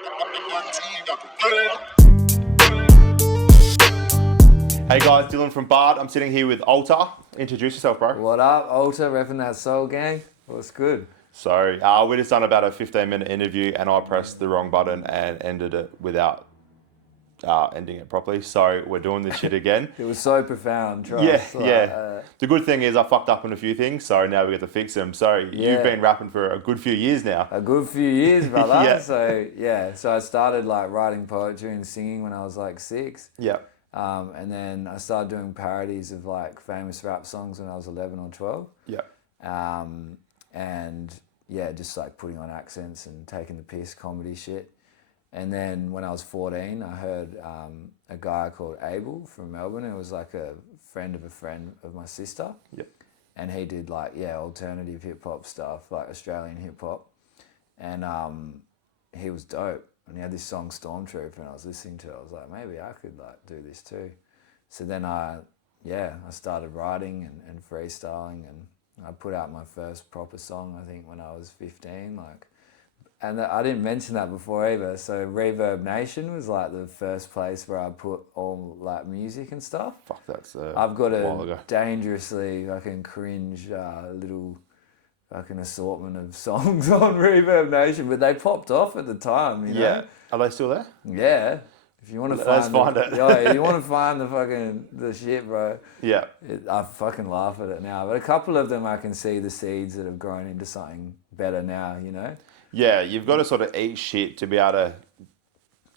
Hey guys, Dylan from Bard. I'm sitting here with ALTA. Introduce yourself, bro. What up, ALTA, repping that soul gang? What's good? So, we just done about a 15-minute interview and I pressed the wrong button and ended it without ending it properly. So, we're doing this shit again. It was so profound, Yeah, trust. yeah. The good thing is I fucked up on a few things, so now we get to fix them. So, you've been rapping for a good few years now. A good few years, brother. Yeah. So I started like writing poetry and singing when I was like 6. Yeah. And then I started doing parodies of like famous rap songs when I was 11 or 12. Yeah. And yeah, just like putting on accents and taking the piss comedy shit. And then when I was 14, I heard a guy called Abel from Melbourne. It was like a friend of my sister. Yeah. And he did like, alternative hip hop stuff, like Australian hip hop. And he was dope. And he had this song Stormtrooper and I was listening to it. I was like, maybe I could like do this too. So then I started writing and freestyling, and I put out my first proper song, I think, when I was 15. And I didn't mention that before either. So Reverb Nation was like the first place where I put all like music and stuff. Fuck, that's I've got a while ago. Dangerously fucking cringe little fucking assortment of songs on Reverb Nation, but they popped off at the time, you know? Yeah. Are they still there? Yeah. If you want to Let's find it. Yeah, you want to find the shit, bro. Yeah. I fucking laugh at it now. But a couple of them I can see the seeds that have grown into something better now, you know? Yeah, you've got to sort of eat shit to be able to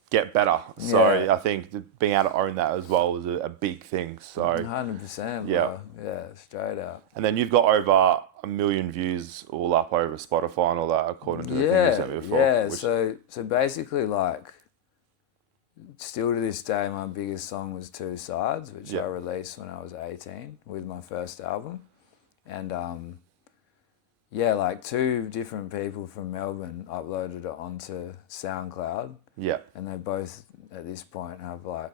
get better. So I think being able to own that as well was a big thing. So 100%, bro. Yeah, straight out. And then you've got over 1 million views all up over Spotify and all that, according to the thing you sent me before. Yeah, so basically, like, still to this day, my biggest song was Two Sides, which I released when I was 18 with my first album. And like 2 different people from Melbourne uploaded it onto SoundCloud. Yeah. And they both, at this point, have like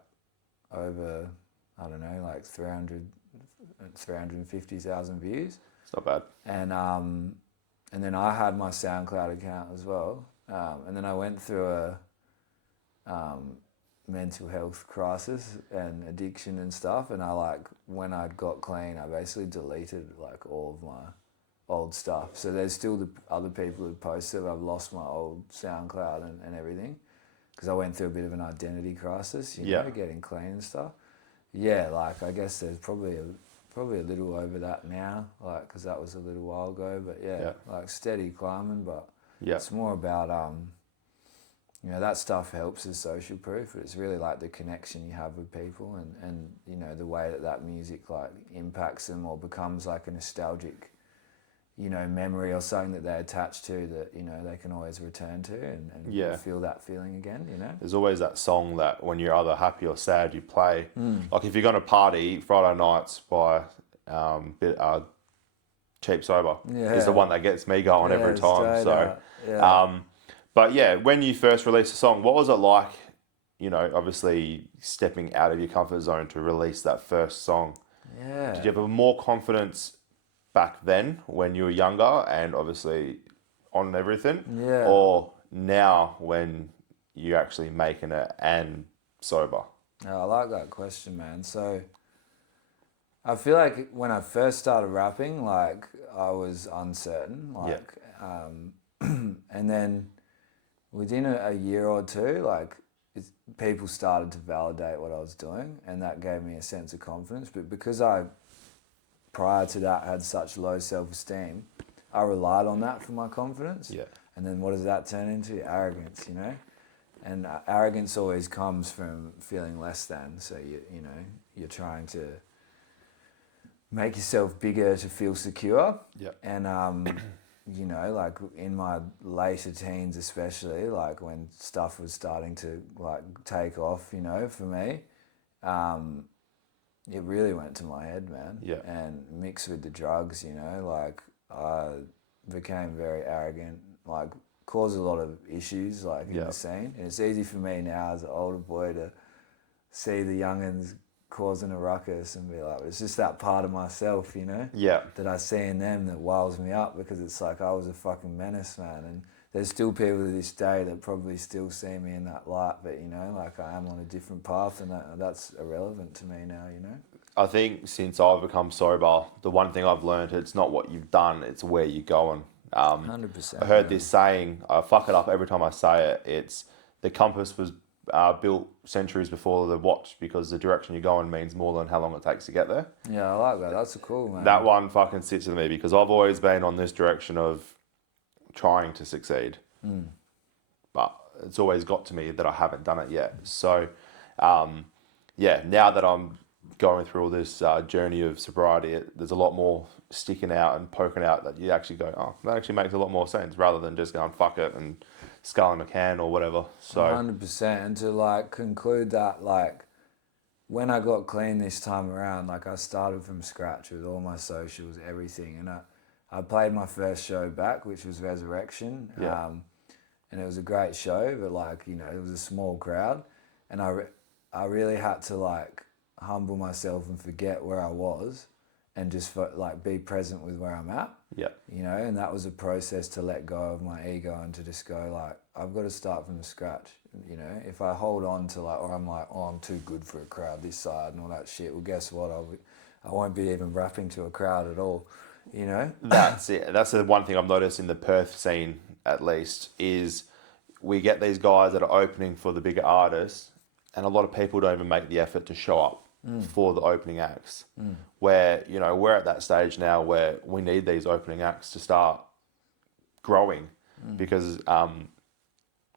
over, I don't know, like 350,000 views. It's not bad. And then I had my SoundCloud account as well. And then I went through a mental health crisis and addiction and stuff. And when I got clean, I basically deleted like all of my old stuff. So there's still the other people who posted. I've lost my old SoundCloud and everything because I went through a bit of an identity crisis, you know, getting clean and stuff. Yeah, like I guess there's probably a little over that now, like because that was a little while ago. But like steady climbing. But it's more about you know, that stuff helps as social proof, but it's really like the connection you have with people and you know, the way that music like impacts them or becomes like a nostalgic, you know, memory or something that they attach to that, you know, they can always return to and feel that feeling again, you know? There's always that song that when you're either happy or sad, you play. Like if you're going to party, Friday Nights by Cheap Sober is the one that gets me going every time. So, but yeah, when you first released the song, what was it like, you know, obviously stepping out of your comfort zone to release that first song? Yeah. Did you have more confidence back then when you were younger and obviously on everything? Yeah. Or now when you're actually making it and sober? I like that question, man. So I feel like when I first started rapping, like I was uncertain, like, and then within a year or two, like people started to validate what I was doing, and that gave me a sense of confidence. But because I, prior to that, had such low self-esteem, I relied on that for my confidence. Yeah. And then what does that turn into? Arrogance, you know? And arrogance always comes from feeling less than. So, you know, you're trying to make yourself bigger to feel secure. Yeah. And, you know, like in my later teens especially, like when stuff was starting to like take off, you know, for me, it really went to my head, man. Yeah. And mixed with the drugs, you know, like I became very arrogant, like caused a lot of issues like in the scene. And it's easy for me now as an older boy to see the youngins causing a ruckus and be like, it's just that part of myself, you know, Yeah. that I see in them that wiles me up, because it's like I was a fucking menace, man. And there's still people to this day that probably still see me in that light, but, you know, like I am on a different path, and that's irrelevant to me now, you know? I think since I've become sober, the one thing I've learned, it's not what you've done, it's where you're going. 100%. I heard this saying, I fuck it up every time I say it, it's the compass was built centuries before the watch, because the direction you're going means more than how long it takes to get there. Yeah, I like that. That's cool, man. That one fucking sits with me, because I've always been on this direction of trying to succeed. But it's always got to me that I haven't done it yet. So, now that I'm going through all this journey of sobriety, there's a lot more sticking out and poking out that you actually go, oh, that actually makes a lot more sense, rather than just going, fuck it, and sculling a can or whatever. So 100%. And to like conclude that, like when I got clean this time around, like I started from scratch with all my socials, everything. And I played my first show back, which was Resurrection. Yeah. And it was a great show, but like, you know, it was a small crowd. And I really had to like humble myself and forget where I was, and just like be present with where I'm at. Yeah. You know, and that was a process to let go of my ego and to just go like, I've got to start from the scratch. You know, if I hold on to like, or I'm like, oh, I'm too good for a crowd this side and all that shit, well, guess what? I won't be even rapping to a crowd at all, you know? That's it. That's the one thing I've noticed in the Perth scene, at least, is we get these guys that are opening for the bigger artists, and a lot of people don't even make the effort to show up for the opening acts. Where, you know, we're at that stage now where we need these opening acts to start growing, because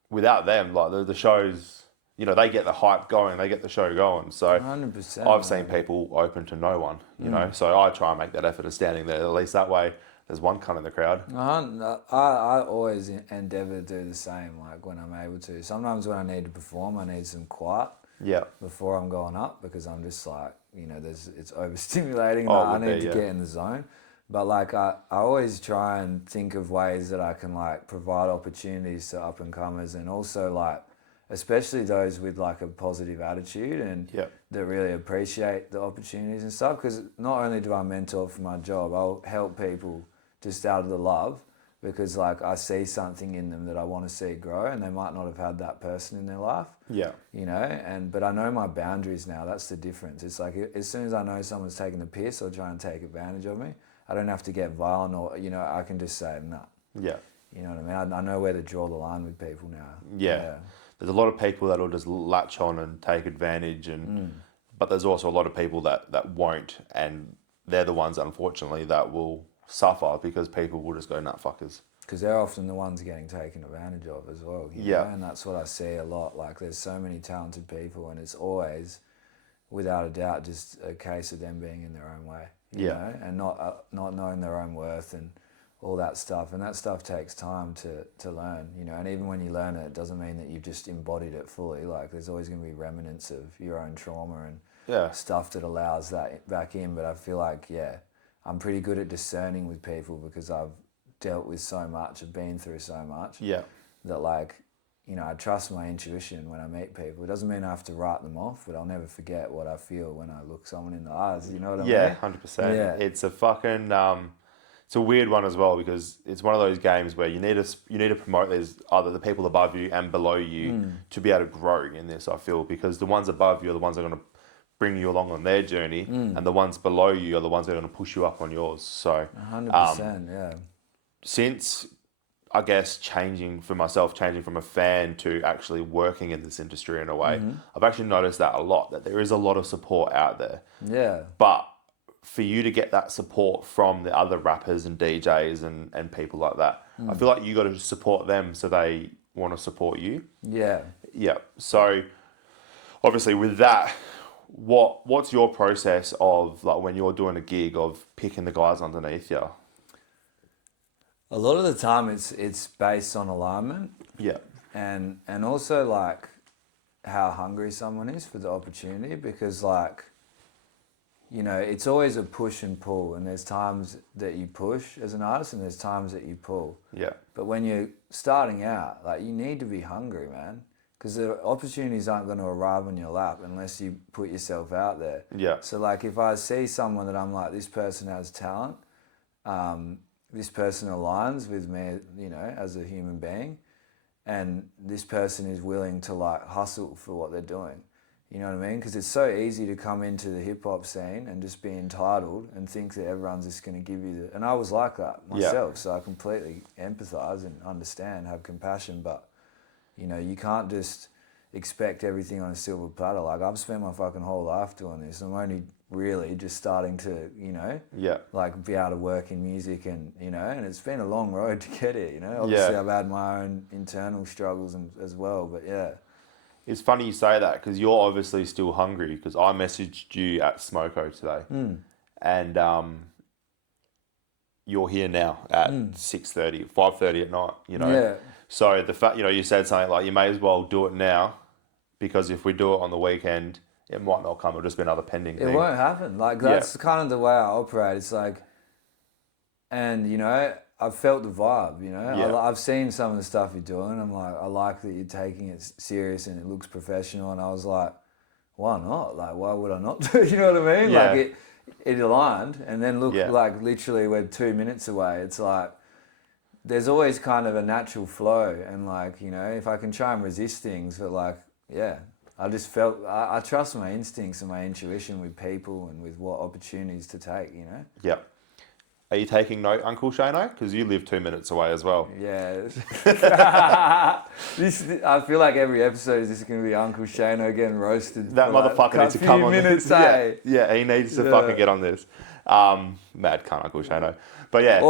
without them, like the shows, you know, they get the hype going, they get the show going. So 100%. I've seen people open to no one, you know, so I try and make that effort of standing there. At least that way there's one cunt in the crowd. I always endeavour to do the same, like when I'm able to. Sometimes when I need to perform, I need some quiet before I'm going up, because I'm just like, you know, it's overstimulating. I need to get in the zone. But like I always try and think of ways that I can like provide opportunities to up and comers, and also like especially those with like a positive attitude and that really appreciate the opportunities and stuff. Because not only do I mentor for my job, I'll help people just out of the love, because like I see something in them that I want to see grow, and they might not have had that person in their life. Yeah. You know, but I know my boundaries now. That's the difference. It's like as soon as I know someone's taking the piss or trying to take advantage of me, I don't have to get violent, or, you know, I can just say, nah. Yeah. You know what I mean? I know where to draw the line with people now. Yeah. There's a lot of people that'll just latch on and take advantage, but there's also a lot of people that won't, and they're the ones, unfortunately, that will suffer, because people will just go, nah, fuckers. Because they're often the ones getting taken advantage of as well. You know? And that's what I see a lot. Like there's so many talented people, and it's always, without a doubt, just a case of them being in their own way. You know? And not knowing their own worth and all that stuff. And that stuff takes time to learn, you know. And even when you learn it, it doesn't mean that you've just embodied it fully. Like there's always going to be remnants of your own trauma and stuff that allows that back in. But I feel like, I'm pretty good at discerning with people, because I've dealt with so much, I've been through so much. That like, you know, I trust my intuition when I meet people. It doesn't mean I have to write them off, but I'll never forget what I feel when I look someone in the eyes. You know what I mean? Yeah, 100%. Yeah. It's a fucking, it's a weird one as well, because it's one of those games where you need to promote these either the people above you and below you to be able to grow in this, I feel, because the ones above you are the ones that are going to bring you along on their journey, and the ones below you are the ones that are going to push you up on yours. So 100%, since, I guess, changing from a fan to actually working in this industry in a way, I've actually noticed that a lot, that there is a lot of support out there. Yeah. But for you to get that support from the other rappers and DJs and people like that, I feel like you got to support them so they want to support you. Yeah. Yeah. So obviously with that, what's your process of like when you're doing a gig of picking the guys underneath you? A lot of the time it's based on alignment. Yeah. And also like how hungry someone is for the opportunity, because like, you know, it's always a push and pull, and there's times that you push as an artist and there's times that you pull. Yeah. But when you're starting out, like you need to be hungry, man, because the opportunities aren't going to arrive on your lap unless you put yourself out there. Yeah. So like if I see someone that I'm like, this person has talent, this person aligns with me, you know, as a human being, and this person is willing to like hustle for what they're doing. You know what I mean? Because it's so easy to come into the hip hop scene and just be entitled and think that everyone's just going to give you the. And I was like that myself, so I completely empathise and understand, have compassion. But you know, you can't just expect everything on a silver platter. Like I've spent my fucking whole life doing this. I'm only really just starting to, you know, like be able to work in music, and you know, and it's been a long road to get here. You know, obviously I've had my own internal struggles as well, but yeah. It's funny you say that because you're obviously still hungry, because I messaged you at Smoko today and you're here now at 6:30, 5:30 at night, you know. Yeah. So the fact, you know, you said something like you may as well do it now, because if we do it on the weekend, it might not come. It'll just be another pending thing. It won't happen. Like that's kind of the way I operate. It's like, and you know, I've felt the vibe, you know. I've seen some of the stuff you're doing. I'm like, I like that you're taking it serious and it looks professional. And I was like, why not? Like, why would I not do it? You know what I mean? Yeah. Like it aligned, and then look, like literally we're 2 minutes away. It's like, there's always kind of a natural flow, and like, you know, if I can try and resist things, but like, yeah, I just felt, I trust my instincts and my intuition with people and with what opportunities to take, you know? Yeah. Are you taking note, Uncle Shano? Because you live 2 minutes away as well. Yeah. I feel like every episode is just going to be Uncle Shano getting roasted. That motherfucker needs to come on minutes, this. Yeah, he needs to fucking get on this. Mad cunt, Uncle Shano. But yeah.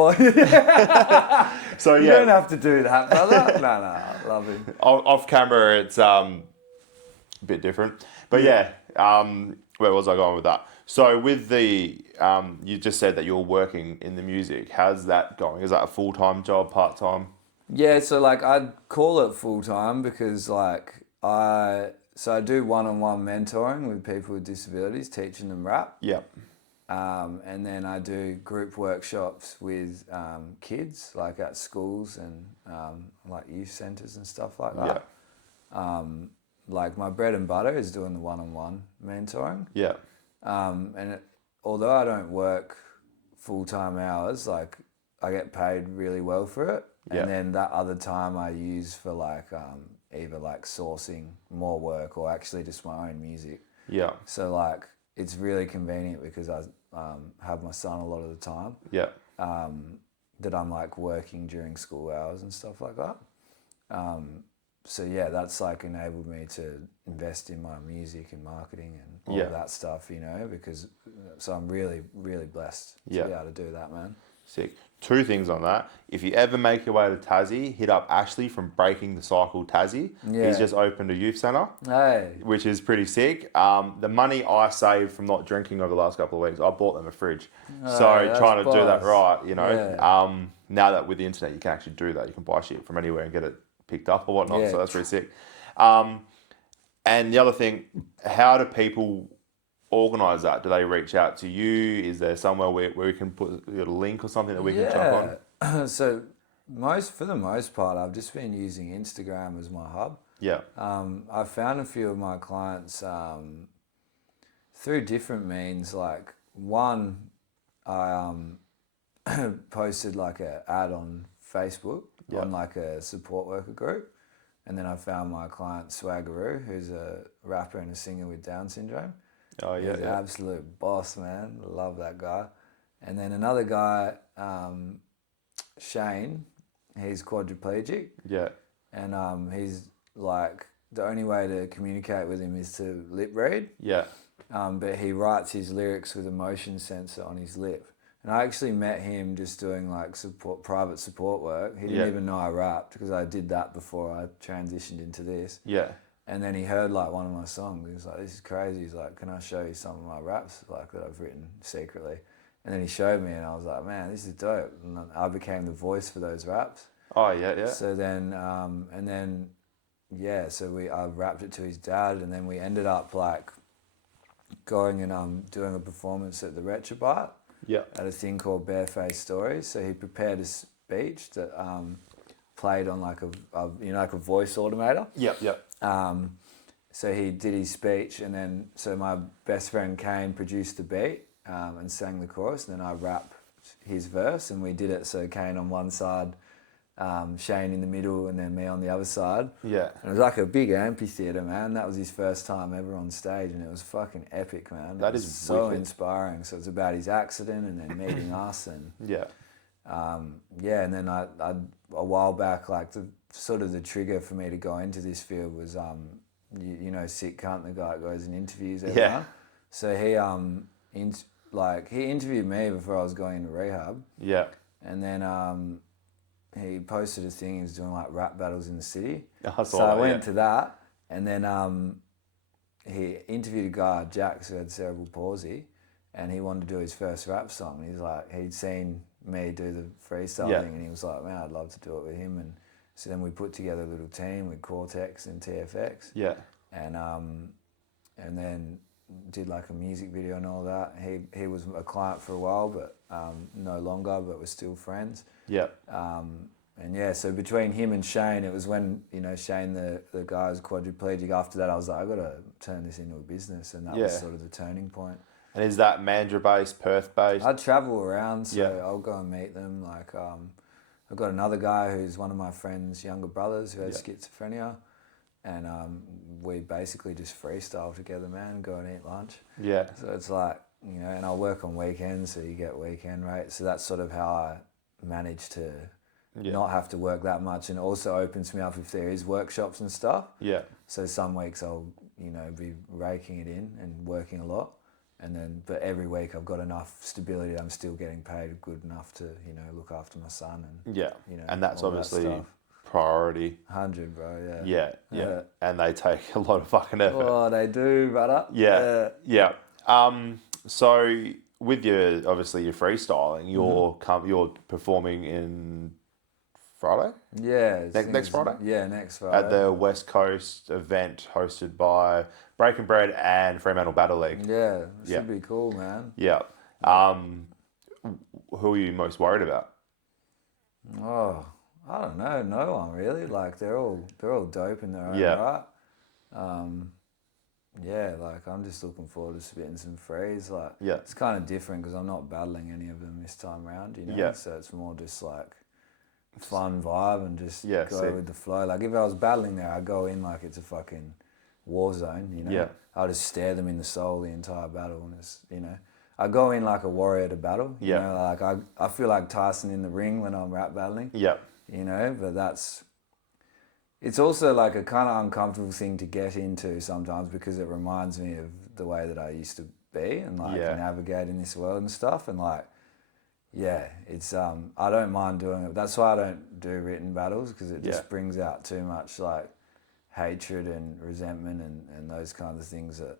So you don't have to do that, brother. No, I love him. Off camera, it's a bit different. But where was I going with that? So with the, you just said that you're working in the music. How's that going? Is that a full-time job, part-time? Yeah, so like I'd call it full-time because like I do one-on-one mentoring with people with disabilities, teaching them rap. Yeah. And then I do group workshops with kids, like at schools and like youth centres and stuff like that. Yeah. Like my bread and butter is doing the one-on-one mentoring. Yeah. Although I don't work full-time hours, like I get paid really well for it. And then that other time I use for like either like sourcing more work or actually just my own music. Yeah. So like it's really convenient because I have my son a lot of the time. Yeah. That I'm like working during school hours and stuff like that. So yeah, that's like enabled me to invest in my music and marketing and all of that stuff, you know, because so I'm really, really blessed to be able to do that, man. Sick. 2 things on that. If you ever make your way to Tassie, hit up Ashley from Breaking the Cycle Tassie. Yeah. He's just opened a youth centre, hey, which is pretty sick. The money I saved from not drinking over the last couple of weeks, I bought them a fridge. So trying to do that right, you know. Yeah. Now that with the internet, you can actually do that. You can buy shit from anywhere and get it picked up or whatnot. So that's pretty sick. And the other thing, how do people organise that? Do they reach out to you? Is there somewhere where we can put a link or something that we can jump on? So for the most part, I've just been using Instagram as my hub. Yeah. I've found a few of my clients through different means. Like one, I posted like an ad on Facebook on like a support worker group. And then I found my client Swaggeroo, who's a rapper and a singer with Down syndrome. Oh yeah, He's an absolute boss, man. Love that guy. And then another guy, Shane, he's quadriplegic. Yeah. And he's like, the only way to communicate with him is to lip read. Yeah. But he writes his lyrics with a motion sensor on his lip. And I actually met him just doing like private support work. He didn't even know I rapped because I did that before I transitioned into this. Yeah. And then he heard like one of my songs. He was like, "This is crazy." He's like, "Can I show you some of my raps like that I've written secretly?" And then he showed me, and I was like, "Man, this is dope." And I became the voice for those raps. Oh yeah. So then, I rapped it to his dad, and then we ended up like going and doing a performance at the Retrobite. Yeah. At a thing called Barefaced Stories. So he prepared a speech that played on like a voice automator. Yep. So he did his speech, and then so my best friend Kane produced the beat and sang the chorus, and then I rap his verse, and we did it so Kane on one side, Shane in the middle, and then me on the other side. Yeah. And it was like a big amphitheatre, man. That was his first time ever on stage, and it was fucking epic, man. That is is so wicked. inspiring. So it's about his accident and then meeting us, and Yeah. and then I a while back, like the sort of the trigger for me to go into this field was you know, Sick Cunt, the guy that goes and interviews everyone. Yeah. So he he interviewed me before I was going into rehab. Yeah. And then he posted a thing. He was doing like rap battles in the city. So I went to that, and then he interviewed a guy, Jax, who had cerebral palsy, and he wanted to do his first rap song. And he's like, he'd seen me do the freestyle thing, and he was like, man, I'd love to do it with him. And so then we put together a little team with Cortex and TFX. Yeah. And then did like a music video and all that. He was a client for a while, but no longer, but we're still friends. Yeah. And yeah, so between him and Shane, it was when, you know, Shane, the guy was quadriplegic. After that, I was like, I got to turn this into a business. And that was sort of the turning point. And is that Mandurah-based, Perth-based? I travel around, so I'll go and meet them. Like, I've got another guy who's one of my friend's younger brothers who has schizophrenia. And we basically just freestyle together, man, go and eat lunch. Yeah. So it's like, you know, and I work on weekends, so you get weekend rates. So that's sort of how I manage to not have to work that much, and also opens me up if there is workshops and stuff. Yeah. So some weeks I'll, you know, be raking it in and working a lot. And then, but every week I've got enough stability. I'm still getting paid good enough to, you know, look after my son and, you know, and that's obviously that priority. 100, bro, yeah. Yeah. And they take a lot of fucking effort. Oh, they do, brother. Yeah. So with your, obviously your freestyling, you're performing in Friday? Yeah. Next Friday? Yeah, next Friday. At the West Coast event hosted by Breaking Bread and Fremantle Battle League. Yeah, should be cool, man. Yeah. Who are you most worried about? Oh, I don't know. No one really. Like they're all dope in their own right. Yeah, like I'm just looking forward to spitting some frees. Like it's kind of different because I'm not battling any of them this time round, you know. Yeah. So it's more just like fun vibe and just go sick. with the flow. Like if I was battling there, I'd go in like it's a fucking war zone, you know. Yeah. I'll just stare them in the soul the entire battle, and it's, you know, I go in like a warrior to battle. You know, like I feel like Tyson in the ring when I'm rap battling. Yeah. You know, but it's also like a kind of uncomfortable thing to get into sometimes because it reminds me of the way that I used to be and like navigating this world and stuff. And like, yeah, it's, I don't mind doing it. That's why I don't do written battles because it just brings out too much like hatred and resentment and those kinds of things that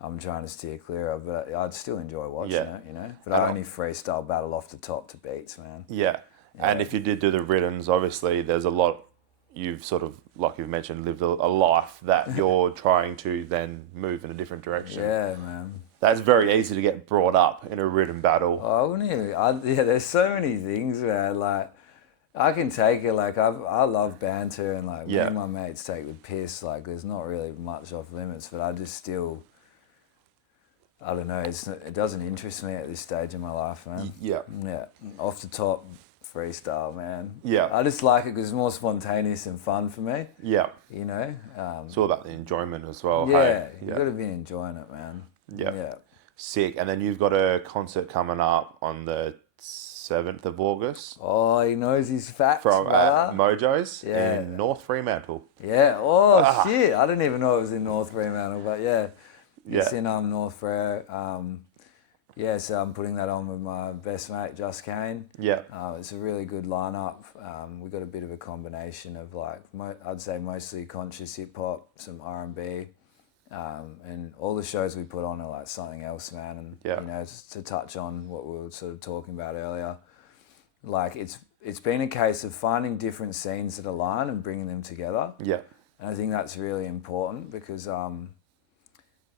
I'm trying to steer clear of. But I'd still enjoy watching it, you know. But I only freestyle battle off the top to beats, man. Yeah. And if you did do the writtens, obviously there's a lot, you've sort of, like you've mentioned, lived a life that you're trying to then move in a different direction. Yeah, man. That's very easy to get brought up in a written battle. Oh, I wouldn't even, there's so many things, man. Like, I can take it, like, I love banter and, like, me and my mates take the piss. Like, there's not really much off limits, but I just still, I don't know, it doesn't interest me at this stage in my life, man. Yeah. Yeah. Off the top, freestyle, man. Yeah. I just like it because it's more spontaneous and fun for me. Yeah. You know? It's all about the enjoyment as well. Yeah. You've got to be enjoying it, man. Yeah. Sick. And then you've got a concert coming up on the 7th of August. Oh, he knows his facts, from Mojo's in North Fremantle. Yeah. Oh, shit. I didn't even know it was in North Fremantle, but yeah. It's in North Frere. Yeah, so I'm putting that on with my best mate, Just Kane. Yeah. It's a really good lineup. We've got a bit of a combination of like, I'd say mostly conscious hip hop, some R&B, and all the shows we put on are like something else, man. And you know, just to touch on what we were sort of talking about earlier, like it's been a case of finding different scenes that align and bringing them together. Yeah. And I think that's really important because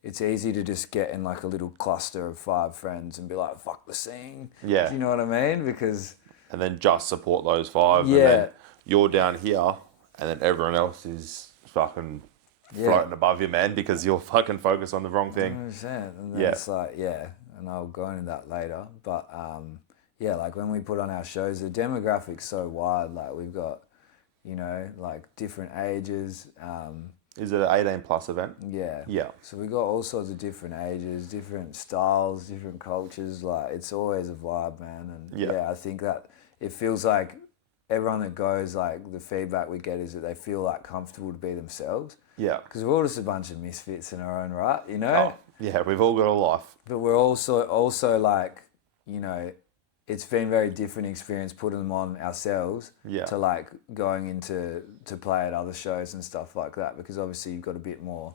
it's easy to just get in like a little cluster of 5 friends and be like, fuck the scene. Yeah. Do you know what I mean? Because... And then just support those 5. Yeah. And then you're down here and then everyone else is fucking floating above you, man, because you're fucking focused on the wrong thing. 100%. And then it's like, and I'll go into that later. But yeah, like when we put on our shows, the demographic's so wide. Like we've got, you know, like different ages. Is it an 18 plus event? Yeah. Yeah. So we got all sorts of different ages, different styles, different cultures. Like it's always a vibe, man. And yeah, I think that it feels like everyone that goes, like the feedback we get is that they feel like comfortable to be themselves. Yeah. Because we're all just a bunch of misfits in our own right, you know? Oh, yeah, we've all got a life. But we're also like, you know, it's been very different experience putting them on ourselves to like going into to play at other shows and stuff like that, because obviously you've got a bit more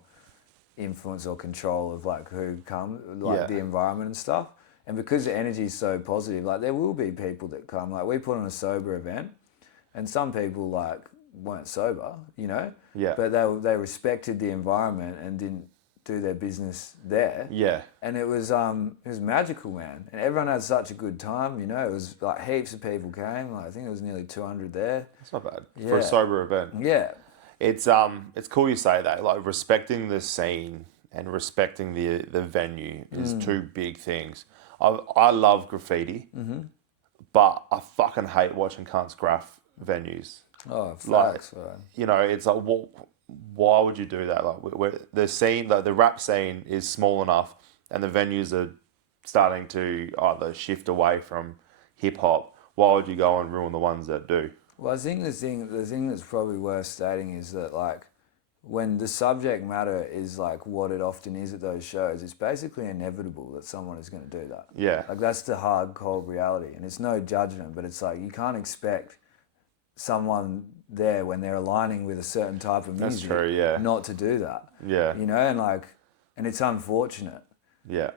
influence or control of like who come, like the environment and stuff. And because the energy is so positive, like there will be people that come. Like we put on a sober event, and some people like weren't sober, you know. Yeah. But they respected the environment and didn't do their business there. Yeah. And it was magical, man. And everyone had such a good time, you know. It was like heaps of people came. Like I think it was nearly 200 there. It's not bad for a sober event. Yeah. It's cool you say that. Like respecting the scene and respecting the venue is two big things. I love graffiti, but I fucking hate watching cunts graph venues. Oh, facts, like, man. You know, it's like, why would you do that? Like, the scene, like the rap scene is small enough, and the venues are starting to either shift away from hip hop. Why would you go and ruin the ones that do? Well, I think the thing that's probably worth stating is that like when the subject matter is like what it often is at those shows, it's basically inevitable that someone is going to do that. Yeah. Like that's the hard, cold reality, and it's no judgment, but it's like you can't expect someone there when they're aligning with a certain type of music, That's true, yeah. not to do that. Yeah. You know, and it's unfortunate. Yeah.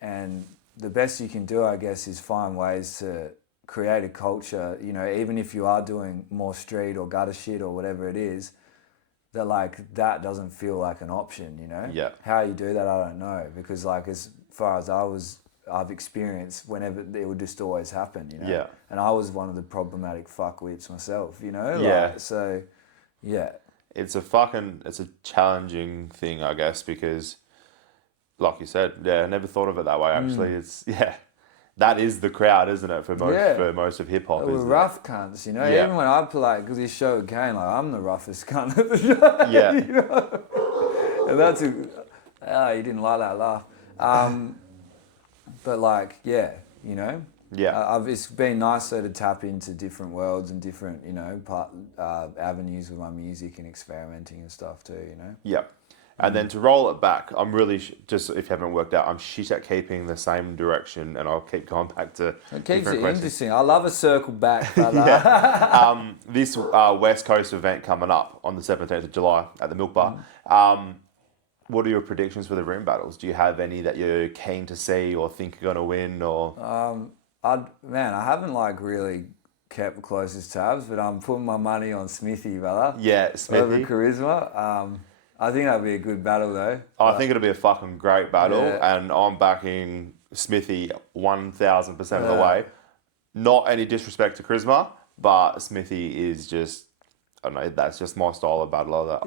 And the best you can do, I guess, is find ways to create a culture, you know, even if you are doing more street or gutter shit or whatever it is, that like that doesn't feel like an option, you know? Yeah. How you do that, I don't know, because like as far as I've experienced, whenever it would just always happen, you know? Yeah. And I was one of the problematic fuckwits myself, you know? Yeah. Like, so, yeah. It's a challenging thing, I guess, because like you said, I never thought of it that way, actually. It's, that is the crowd, isn't it, for most of hip hop? We're rough cunts, you know. Yeah. Even when I play, because this show came, like I'm the roughest cunt at the show. Yeah. You know? And that's you didn't like that laugh. But like, yeah, you know. Yeah. It's been nice though to tap into different worlds and different, you know, avenues with my music and experimenting and stuff too, you know. Yeah. And then to roll it back, I'm really, just if you haven't worked out, I'm shit at keeping the same direction, and I'll keep going back to it keeps it interesting. I love a circle back, brother. This West Coast event coming up on the 17th of July at the Milk Bar. What are your predictions for the rim battles? Do you have any that you're keen to see or think you're going to win? Or I haven't like really kept closest tabs, but I'm putting my money on Smithy, brother. Yeah, Smithy. Over Charisma. I think that'd be a good battle though. I think it'll be a fucking great battle, and I'm backing Smithy 1,000% of the way. Not any disrespect to Charisma, but Smithy is just, I don't know, that's just my style of battler that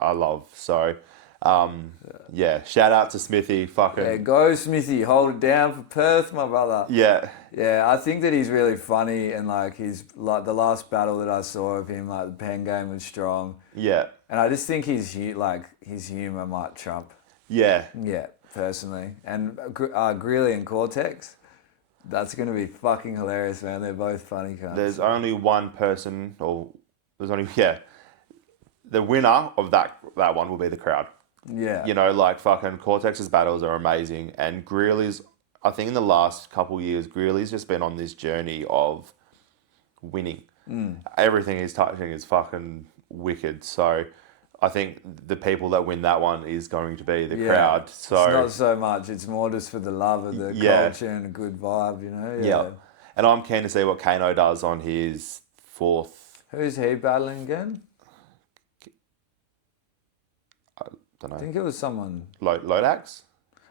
I love. So, shout out to Smithy. Yeah, go Smithy, hold it down for Perth, my brother. Yeah. Yeah, I think that he's really funny, and like he's like the last battle that I saw of him, like the pen game was strong. Yeah. And I just think his humor might trump. Yeah. Yeah, personally. And Greeley and Cortex, that's going to be fucking hilarious, man. They're both funny cunts. There's only one person, the winner of that one will be the crowd. Yeah. You know, like fucking Cortex's battles are amazing, and Greeley's, I think in the last couple of years, Greeley's just been on this journey of winning. Everything he's touching is fucking wicked. So I think the people that win that one is going to be the crowd. So it's not so much. It's more just for the love of the culture and a good vibe, you know? Yeah. And I'm keen to see what Kano does on his fourth. Who's he battling again? I don't know. I think it was someone. Lodax?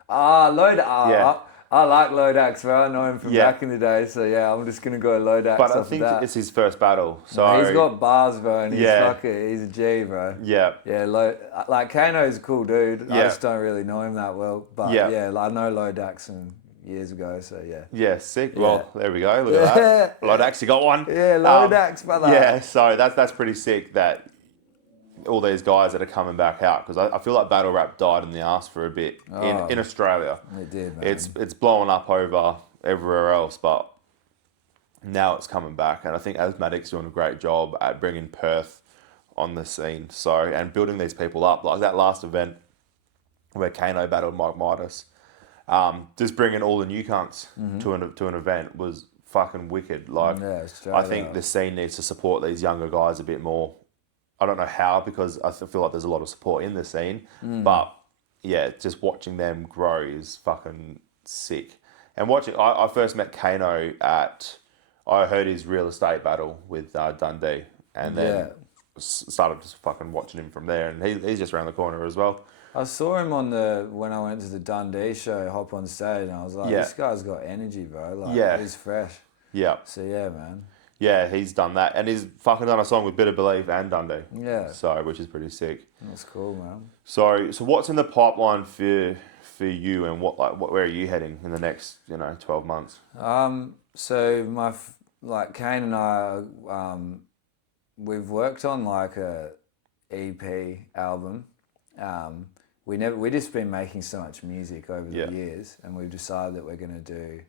Yeah. I like Lodax, bro. I know him from back in the day, so yeah, I'm just gonna go Lodax. But I think it's his first battle, so he's got bars, bro, and he's a G, bro. Yeah, yeah. Like Kano's a cool dude. I just don't really know him that well, but I know Lodax, and years ago. So yeah. Yeah, sick. Yeah. Well, there we go. Look at that. Lodax, you got one. Yeah, Lodax, brother. Yeah, so that's pretty sick that all these guys that are coming back out, because I feel like battle rap died in the ass for a bit in Australia. It did, man. It's blowing up over everywhere else, but now it's coming back, and I think Asthmatic's doing a great job at bringing Perth on the scene. So, and building these people up, like that last event where Kano battled Mike Midas, just bringing all the new cunts to an event was fucking wicked. Like, I think the scene needs to support these younger guys a bit more. I don't know how, because I feel like there's a lot of support in the scene, but yeah, just watching them grow is fucking sick. And watching, I first met Kano I heard his real estate battle with Dundee, and then started just fucking watching him from there, and he's just around the corner as well. I saw him when I went to the Dundee show, hop on stage, and I was like, this guy's got energy, bro. Like, he's fresh. Yeah. So yeah, man. Yeah, he's done that, and he's fucking done a song with Bit of Belief and Dundee. Yeah. So, which is pretty sick. That's cool, man. So what's in the pipeline for you, and where are you heading in the next 12 months? So Kane and I, we've worked on like a EP album. We just been making so much music over the years, and we've decided that we're gonna do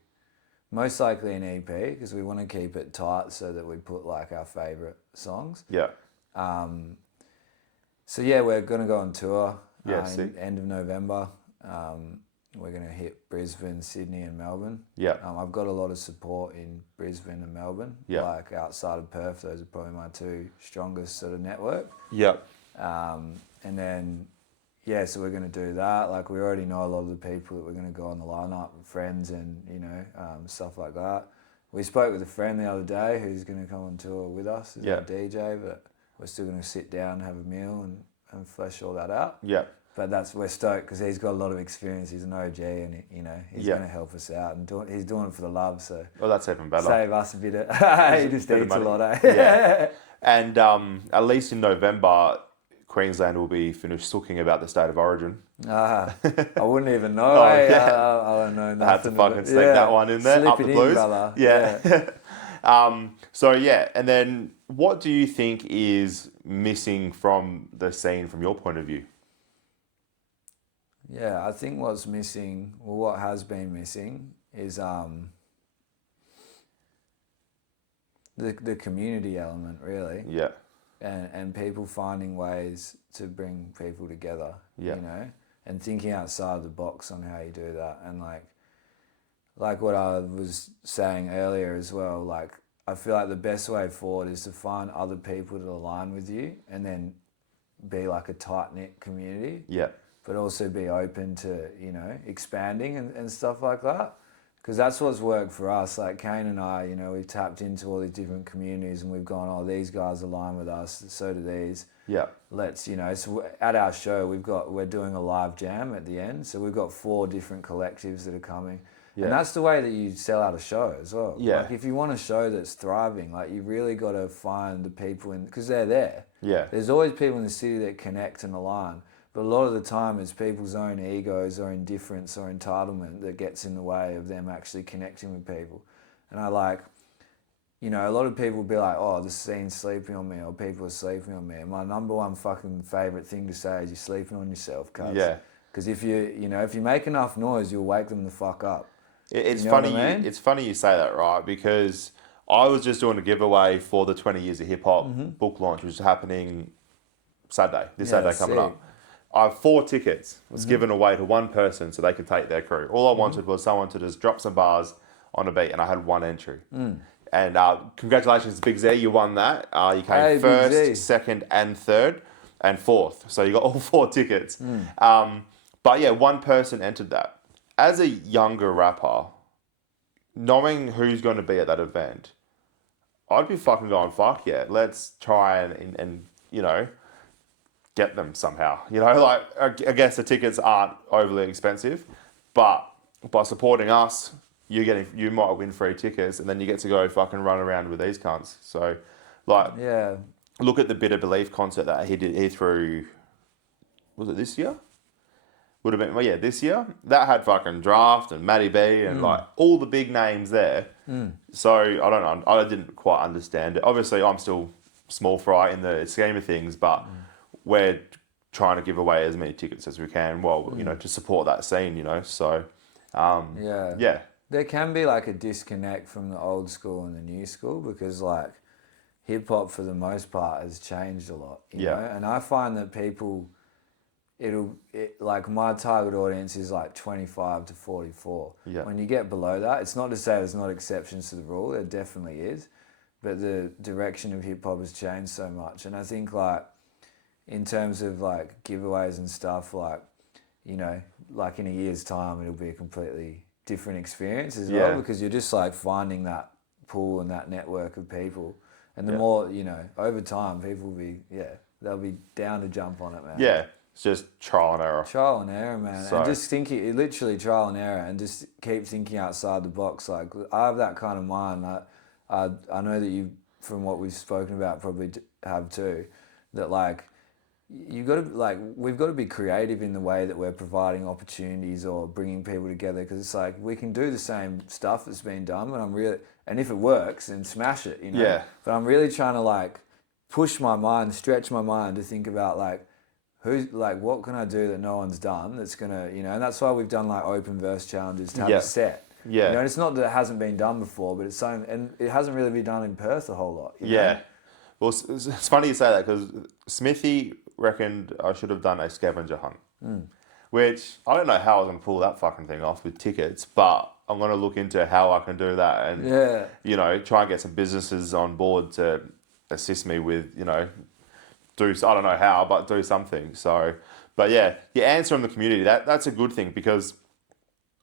most likely an EP, because we want to keep it tight so that we put like our favourite songs. Yeah. So yeah, we're gonna go on tour. End of November. We're gonna hit Brisbane, Sydney, and Melbourne. Yeah. I've got a lot of support in Brisbane and Melbourne. Yeah. Like outside of Perth, those are probably my two strongest sort of network. Yeah. And then, so we're going to do that. Like, we already know a lot of the people that we're going to go on the lineup, friends and, stuff like that. We spoke with a friend the other day who's going to come on tour with us as our DJ, but we're still going to sit down, have a meal and flesh all that out. Yeah. But we're stoked because he's got a lot of experience. He's an OG, and he's going to help us out, and he's doing it for the love. So that's even better. Save us a bit of. He just eats a lot, eh? Yeah. And at least in November, Queensland will be finished talking about the state of origin. I wouldn't even know. I don't know nothing. I had to fucking sneak that one in there. Slip up it the blues. in, brother. Yeah. And then what do you think is missing from the scene from your point of view? Yeah, I think what's missing, or what has been missing, is the community element, really. Yeah. And people finding ways to bring people together, and thinking outside the box on how you do that. And like what I was saying earlier as well, like, I feel like the best way forward is to find other people to align with you, and then be like a tight-knit community. Yeah. But also be open to, expanding and stuff like that. Because that's what's worked for us. Like Kane and I, we've tapped into all these different communities, and we've gone, these guys align with us, so do these. Yeah. Let's, so at our show, we're doing a live jam at the end. So we've got 4 different collectives that are coming. Yeah. And that's the way that you sell out a show as well. Yeah. Like, if you want a show that's thriving, like, you really got to find the people because they're there. Yeah. There's always people in the city that connect and align. But a lot of the time it's people's own egos or indifference or entitlement that gets in the way of them actually connecting with people. And I a lot of people will be like, the scene's sleeping on me, or people are sleeping on me. And my number one fucking favourite thing to say is, you're sleeping on yourself, cuz. Yeah. Because if you make enough noise, you'll wake them the fuck up. It's funny. It's funny you say that, right? Because I was just doing a giveaway for the 20 Years of Hip Hop book launch, which is happening Saturday. Saturday coming up. I have 4 tickets. It was given away to one person so they could take their crew. All I wanted was someone to just drop some bars on a beat, and I had 1 entry. And congratulations, Big Z, you won that. You came first, second, and third, and fourth. So you got all 4 tickets. But yeah, 1 person entered that. As a younger rapper, knowing who's going to be at that event, I'd be fucking going, fuck yeah, let's try and get them somehow. I guess the tickets aren't overly expensive, but by supporting us, you might win free tickets, and then you get to go fucking run around with these cunts. So, look at the Bit of Belief concert that he threw. Was it this year? would have been, well, yeah, this year, that had fucking Draft and Matty B and like all the big names there. So I don't know, I didn't quite understand it. Obviously, I'm still small fry in the scheme of things, but we're trying to give away as many tickets as we can, to support that scene, So, yeah. There can be like a disconnect from the old school and the new school because like hip hop for the most part has changed a lot, you know? And I find that people, like my target audience is like 25 to 44. Yeah. When you get below that, it's not to say there's not exceptions to the rule, there definitely is, but the direction of hip hop has changed so much. And I think like in terms of like giveaways and stuff, like, like in a year's time, it'll be a completely different experience as well because you're just like finding that pool and that network of people. And the more, over time, people will be, they'll be down to jump on it, man. Yeah, it's just trial and error. Trial and error, man. So, and just thinking, literally trial and error, and just keep thinking outside the box. Like, I have that kind of mind. I know that you, from what we've spoken about, probably have too, that like, we've got to be creative in the way that we're providing opportunities or bringing people together, because it's like we can do the same stuff that's been done, but and if it works, then smash it, Yeah. But I'm really trying to like push my mind, stretch my mind to think about like what can I do that no one's done that's gonna, and that's why we've done like open verse challenges to have a set. Yeah. And it's not that it hasn't been done before, but it's something, and it hasn't really been done in Perth a whole lot. Yeah. Well, it's funny you say that because Smithy reckoned I should have done a scavenger hunt, which I don't know how I was going to pull that fucking thing off with tickets, but I'm going to look into how I can do that and, try and get some businesses on board to assist me with, I don't know how, but do something. So, but yeah, your answer on the community, that's a good thing because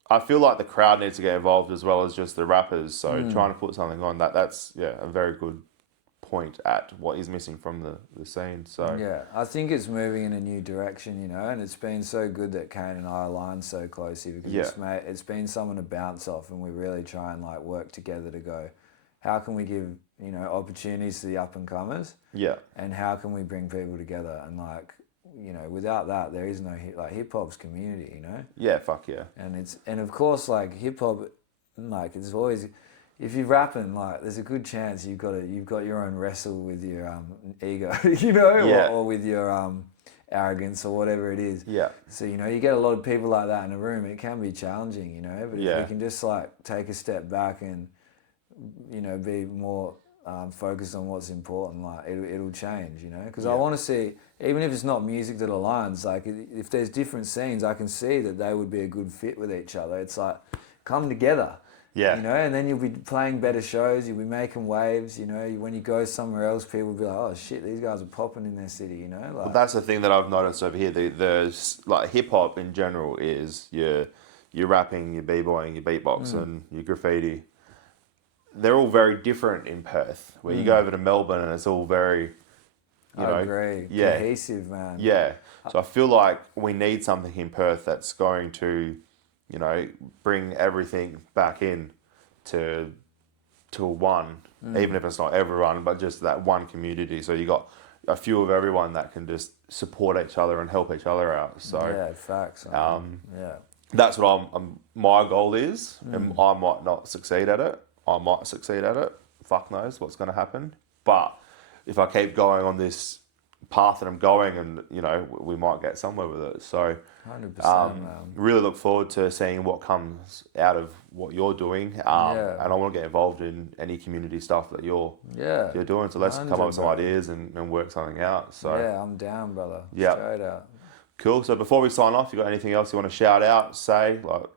I feel like the crowd needs to get involved as well as just the rappers. So trying to put something on that's a very good point at what is missing from the scene. So yeah, I think it's moving in a new direction, and it's been so good that Kane and I aligned so closely because it's been someone to bounce off, and we really try and like work together to go, how can we give opportunities to the up and comers? Yeah, and how can we bring people together? And like, without that, there is no hip hop's community, Yeah, fuck yeah. And of course, like hip hop, like it's always. If you're rapping, like, there's a good chance you've got your own wrestle with your ego, or with your arrogance or whatever it is. Yeah. So you get a lot of people like that in a room. It can be challenging, But if we can just like take a step back and be more focused on what's important, like it'll change, Because I want to see, even if it's not music that aligns, like if there's different scenes, I can see that they would be a good fit with each other. It's like come together. Yeah. And then you'll be playing better shows, you'll be making waves, when you go somewhere else, people will be like, oh shit, these guys are popping in their city, Like, well, that's the thing that I've noticed over here. The like hip hop in general is your rapping, your b-boying, your beatboxing, your graffiti. They're all very different in Perth. Where you go over to Melbourne and it's all very, I agree. Cohesive, man. Yeah. So I feel like we need something in Perth that's going to bring everything back in to one, even if it's not everyone, but just that one community. So you got a few of everyone that can just support each other and help each other out. So yeah, facts. That's what my goal is, and I might not succeed at it. I might succeed at it. Fuck knows what's going to happen. But if I keep going on this path that I'm going, and we might get somewhere with it. So 100%, really look forward to seeing what comes out of what you're doing, and I want to get involved in any community stuff that you're doing. So let's come up with some ideas and work something out. So yeah, I'm down, brother. Yeah, straight out. Cool. So before we sign off, you got anything else you want to shout out? Say like.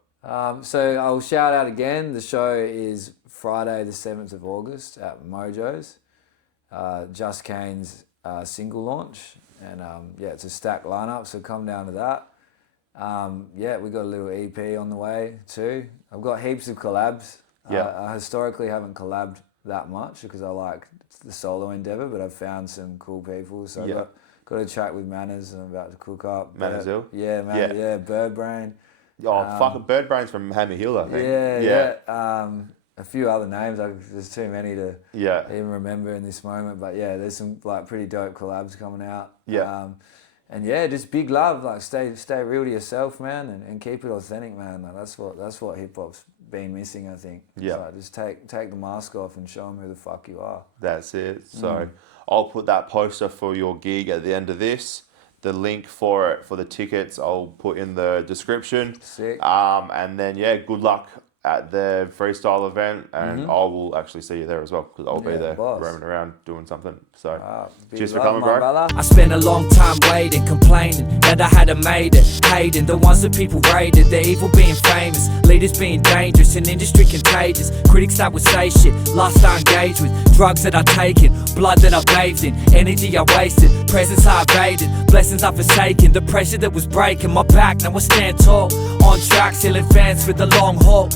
So I'll shout out again. The show is Friday the 7th of August at Mojo's. Just Kane's single launch, and it's a stacked lineup, so come down to that. We got a little EP on the way too. I've got heaps of collabs. I historically haven't collabed that much because I like the solo endeavour, but I've found some cool people. So I got a track with Manners, and I'm about to cook up. Manners Hill? Yeah, Bird Brain. Oh, fucking Bird Brain's from Hammy Hill, I think. Yeah. A few other names, there's too many to even remember in this moment. But yeah, there's some like pretty dope collabs coming out. yeah, just big love. Like stay real to yourself, man, and keep it authentic, man. Like that's what hip hop's been missing, I think. Yeah. So just take the mask off and show them who the fuck you are. That's it. So I'll put that poster for your gig at the end of this. The link for it, for the tickets, I'll put in the description. Sick. And then, yeah, good luck at the freestyle event. And I will actually see you there as well, because I'll be there roaming around doing something. So cheers for coming, bro. Brother. I spent a long time waiting, complaining that I hadn't made it, hating the ones that people rated, they're evil being famous, leaders being dangerous, an industry contagious, critics that would say shit, lust I engage with, drugs that I've taken, blood that I've bathed in, energy I wasted, presence I evaded, blessings I forsaken, the pressure that was breaking my back, now I stand tall, on track, sealing fans for the long haul.